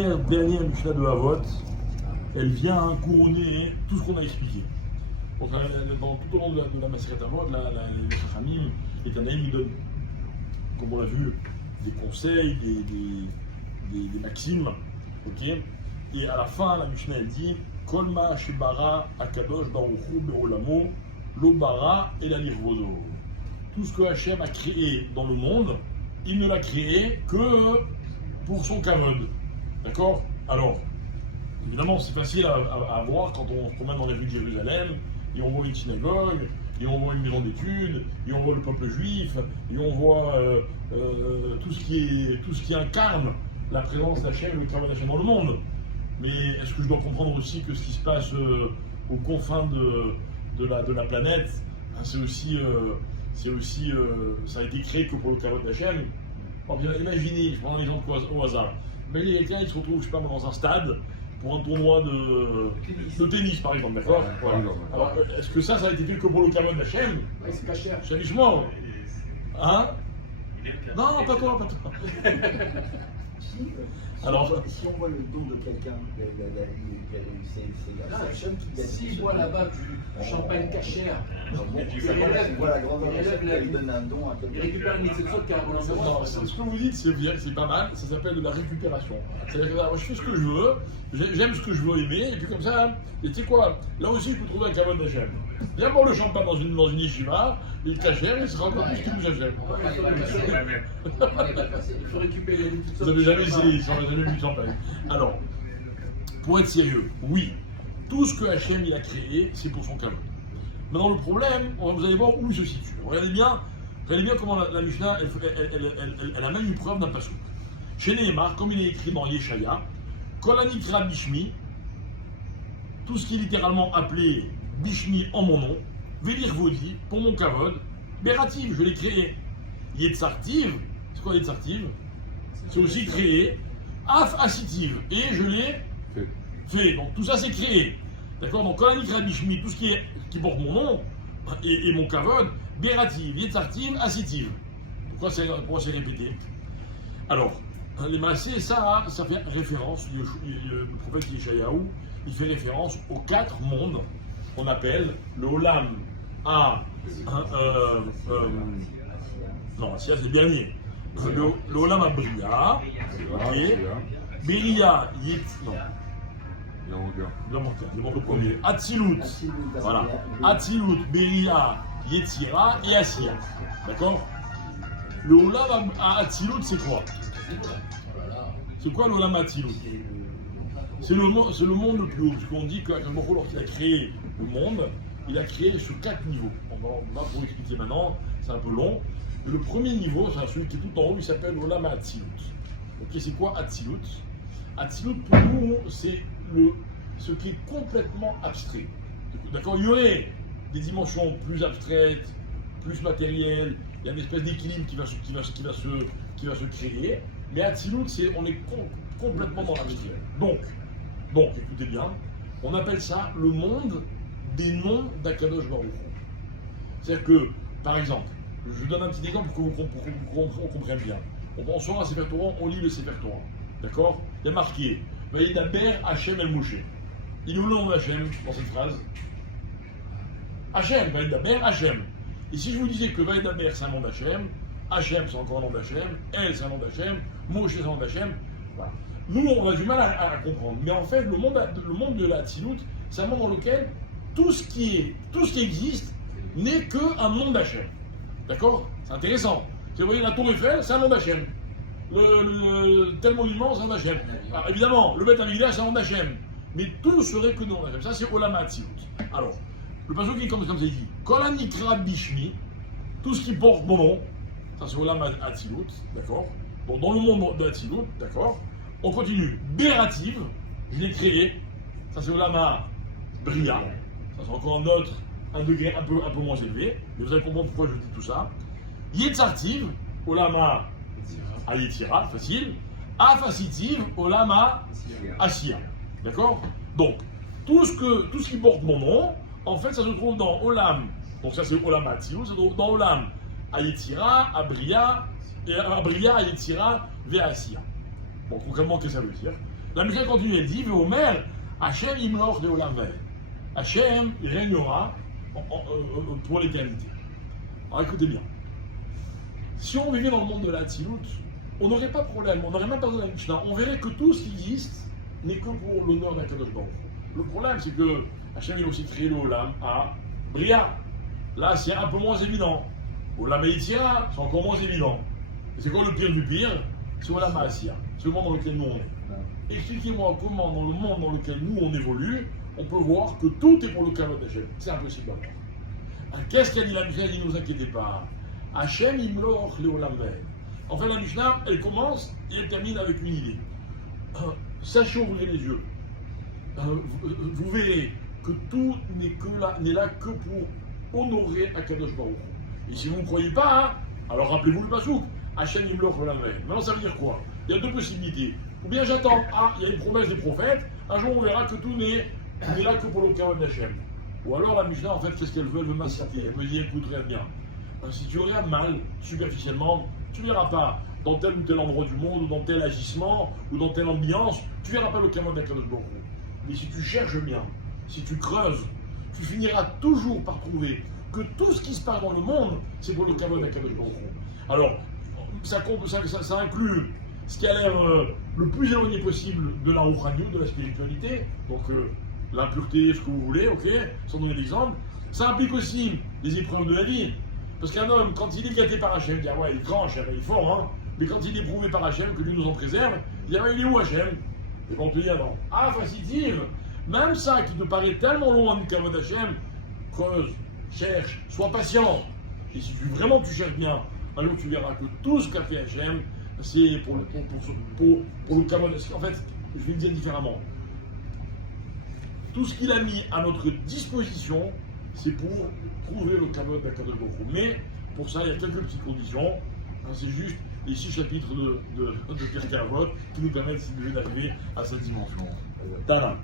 Dernière Mishnah de Havot, elle vient couronner tout ce qu'on a expliqué. Donc, tout au long de la Maseret Havot, les Chachamim, les Tanaïm nous donnent, comme on l'a vu, des conseils, des maximes. Okay. Et à la fin, la Mishnah elle dit Kolma Shebara Akadosh Baruchu Be'olamo Lo Bara El Alirvodo. Tout ce que Hachem a créé dans le monde, il ne l'a créé que pour son kavod. D'accord? Alors, évidemment, c'est facile à voir quand on se promène dans les rues de Jérusalem, et on voit une synagogue, et on voit une maison d'études, et on voit le peuple juif, et on voit tout ce qui incarne la présence d'Hachem et le travail d'Hachem dans le monde. Mais est-ce que je dois comprendre aussi que ce qui se passe aux confins de la planète, c'est aussi ça a été créé que pour le travail d'Hachem? Imaginez, je prends un exemple au hasard. Mais il y a quelqu'un qui se retrouve, je sais pas, dans un stade pour un tournoi de tennis, par exemple, d'accord? Voilà. Alors, est-ce que ça a été fait que pour le kavod d'Hachem? Oui, c'est caché. Chérichement. Hein? Non, pas toi. Alors, si on voit le don de quelqu'un, c'est Hachem qui gagne. S'il boit là-bas du champagne cachère, il voit la grandeur d'Hachem, il donne un don à quelqu'un. il récupère une mitzvot qui a volontairement. Ce que vous dites, c'est bien, c'est pas mal, ça s'appelle de la récupération. C'est-à-dire que moi, je fais ce que je veux, j'aime ce que je veux aimer, et puis comme ça, et tu sais quoi, là aussi, je peux trouver un kavod d'Hachem. Viens boire le champagne dans une yeshiva, il est cachère, il sera encore plus que vous Hachem. Il faut récupérer les mitzvot. Vous n'avez jamais essayé, ils n'ont jamais bu de champagne. Alors, pour être sérieux, oui, tout ce que Hachem il a créé, c'est pour son kavod. Maintenant, le problème, vous allez voir où il se situe. Regardez bien comment la Mishnah, elle amène une preuve d'un passouk. Chez Nehemar, comme il est écrit dans Yeshaya, Kol Hanikra Bishmi, tout ce qui est littéralement appelé Bishmi en mon nom, Velir Vodi, pour mon kavod, Berativ, je l'ai créé. Yetzartiv, c'est quoi Yetzartiv? C'est aussi créé. Af Asitiv, et je l'ai fait. Donc tout ça c'est créé. D'accord? Donc Kol Hanikra Bishmi, tout ce qui porte mon nom, et mon kavod, Berativ, Yetzartiv, Asitiv. Pourquoi c'est répété? Alors, les massés, ça fait référence, le prophète Yeshayahu, il fait référence aux 4 mondes qu'on appelle le Olam à. Non, Assia c'est le dernier. Le Olam à Bria, ok. Beria, non. Il manque le premier. Atzilut, voilà. Atzilut, Beria, Yetzira et Assia. D'accord? Le Olam à Atzilut, c'est quoi? C'est quoi l'Olam Atzilut? C'est le monde le plus haut. Parce qu'on dit qu'Akadosh Baruch Hu, lorsqu'il a créé le monde, il a créé sur 4 niveaux. On va pour expliquer maintenant, c'est un peu long. Mais le premier niveau, c'est celui qui est tout en haut, il s'appelle l'Olam Atzilut. Ok, c'est quoi Atzilut? Atzilut, pour nous, c'est ce qui est complètement abstrait. D'accord? Il y aurait des dimensions plus abstraites, plus matérielles, il y a une espèce d'équilibre qui va se créer, mais Atzilut, on est complètement dans l'abstrait. Donc, écoutez bien, on appelle ça le monde des noms d'Akadosh Baruch Hu. C'est-à-dire que, par exemple, je vous donne un petit exemple pour qu'on comprenne bien. On sort un Sefer Torah, on lit le Sefer Torah. D'accord? Il y a marqué Vayedaber Hachem El Moshe. Il est où le nom d'Hachem dans cette phrase? Hachem, Vayedaber Hachem. Et si je vous disais que Vayedaber c'est un nom d'Hachem, Hachem c'est encore un nom d'Hachem, El c'est un nom d'Hachem, Moshe c'est un nom d'Hachem, voilà. Nous on a du mal à comprendre. Mais en fait, le monde de la Hatzilut, c'est un monde dans lequel tout ce qui existe n'est qu'un nom d'Hachem. D'accord? C'est intéressant. Vous voyez, la tour Eiffel, c'est un nom d'Hachem. Tel monument, c'est un nom d'Hachem. Alors, évidemment, le Beth Amikdash, c'est un nom d'Hachem. Mais tout serait que nom d'Hachem. Ça, c'est Olam Hatzilut. Alors, le passage qui comme ça dit Kol Hanikra Bishmi, tout ce qui porte mon nom, ça c'est Olam Hatzilut, d'accord? Donc, dans le monde de Hatzilut, d'accord? On continue. Berativ, je l'ai créé, ça c'est Olam Bria, ça c'est encore un degré un peu moins élevé, mais vous allez comprendre pourquoi je dis tout ça. Yetzartiv, Olam Yetzira, facile. Afasitiv, Olam Assia, d'accord? Donc, tout ce qui porte mon nom, en fait, ça se trouve dans Olam, donc ça c'est Olam Hatzilut, ça se trouve dans Olam Yetzira, Abria, Yetzira, Ve'Assia. Bon, concrètement, qu'est-ce que ça veut dire? La Mishnah continue, elle dit, Omer, Hachem imlor de olam vaed. Hachem, il régnera pour l'éternité. Alors écoutez bien. Si on vivait dans le monde de la Tzilut, on n'aurait pas de problème, on n'aurait même pas besoin de la Mishnah. On verrait que tout ce qui existe n'est que pour l'honneur d'Akadosh Baruch Hu. Le problème, c'est que Hachem il a aussi créé l'Olam à Bria. Là, c'est un peu moins évident. Olam Eitzia, c'est encore moins évident. Et c'est quoi le pire du pire? C'est Olam Ha'asia. C'est le monde dans lequel nous on est. Expliquez-moi comment, dans le monde dans lequel nous on évolue, on peut voir que tout est pour le Kavod d'Hachem. C'est impossible à voir. Alors, qu'est-ce qu'a dit la Mishnah? Elle dit, ne vous inquiétez pas. Hachem imlor le olam vaed. En fait, la Mishnah, elle commence et elle termine avec une idée. Sachez ouvrir les yeux. Vous verrez que tout n'est là que pour honorer Akadosh Baruch Hu. Et si vous ne croyez pas, hein, alors rappelez-vous le pasouk. Hachem imlor le olam vaed. Maintenant, ça veut dire quoi? Il y a deux possibilités. Ou bien j'attends, il y a une promesse des prophètes, un jour on verra que tout n'est là que pour le Kavod d'Hachem. Ou alors la Mishnah, en fait, qu'est-ce qu'elle veut? Elle veut m'inciter. Elle me dit, écoute, regarde bien. Si tu regardes mal, superficiellement, tu ne verras pas dans tel ou tel endroit du monde, ou dans tel agissement, ou dans telle ambiance, tu ne verras pas le Kavod d'Akadosh Baruch Hu. Mais si tu cherches bien, si tu creuses, tu finiras toujours par trouver que tout ce qui se passe dans le monde, c'est pour le Kavod d'Akadosh Baruch Hu. Alors, ça inclut ce qui a l'air le plus éloigné possible de la rouchaniut, de la spiritualité, donc l'impureté, ce que vous voulez, ok, sans donner d'exemple. Ça implique aussi les épreuves de la vie. Parce qu'un homme, quand il est gâté par Hachem, il dit, ah ouais, il est grand, Hachem, il est fort, hein. Mais quand il est éprouvé par Hachem, que lui nous en préserve, il dit, ah ouais, il est où Hachem? Et quand on te dit, ah non, ah, facitive, même ça qui te paraît tellement loin du Kavod d'Hachem, creuse, cherche, sois patient. Et si vraiment tu cherches bien, alors tu verras que tout ce qu'a fait Hachem, c'est pour le Kavod. En fait, je vais le dire différemment. Tout ce qu'il a mis à notre disposition, c'est pour trouver le Kavod d'Akadosh Baruch Hu. Mais pour ça, il y a quelques petites conditions. C'est juste les 6 chapitres de Pirkei Avot qui nous permettent, si vous voulez, d'arriver à cette dimension. Tana.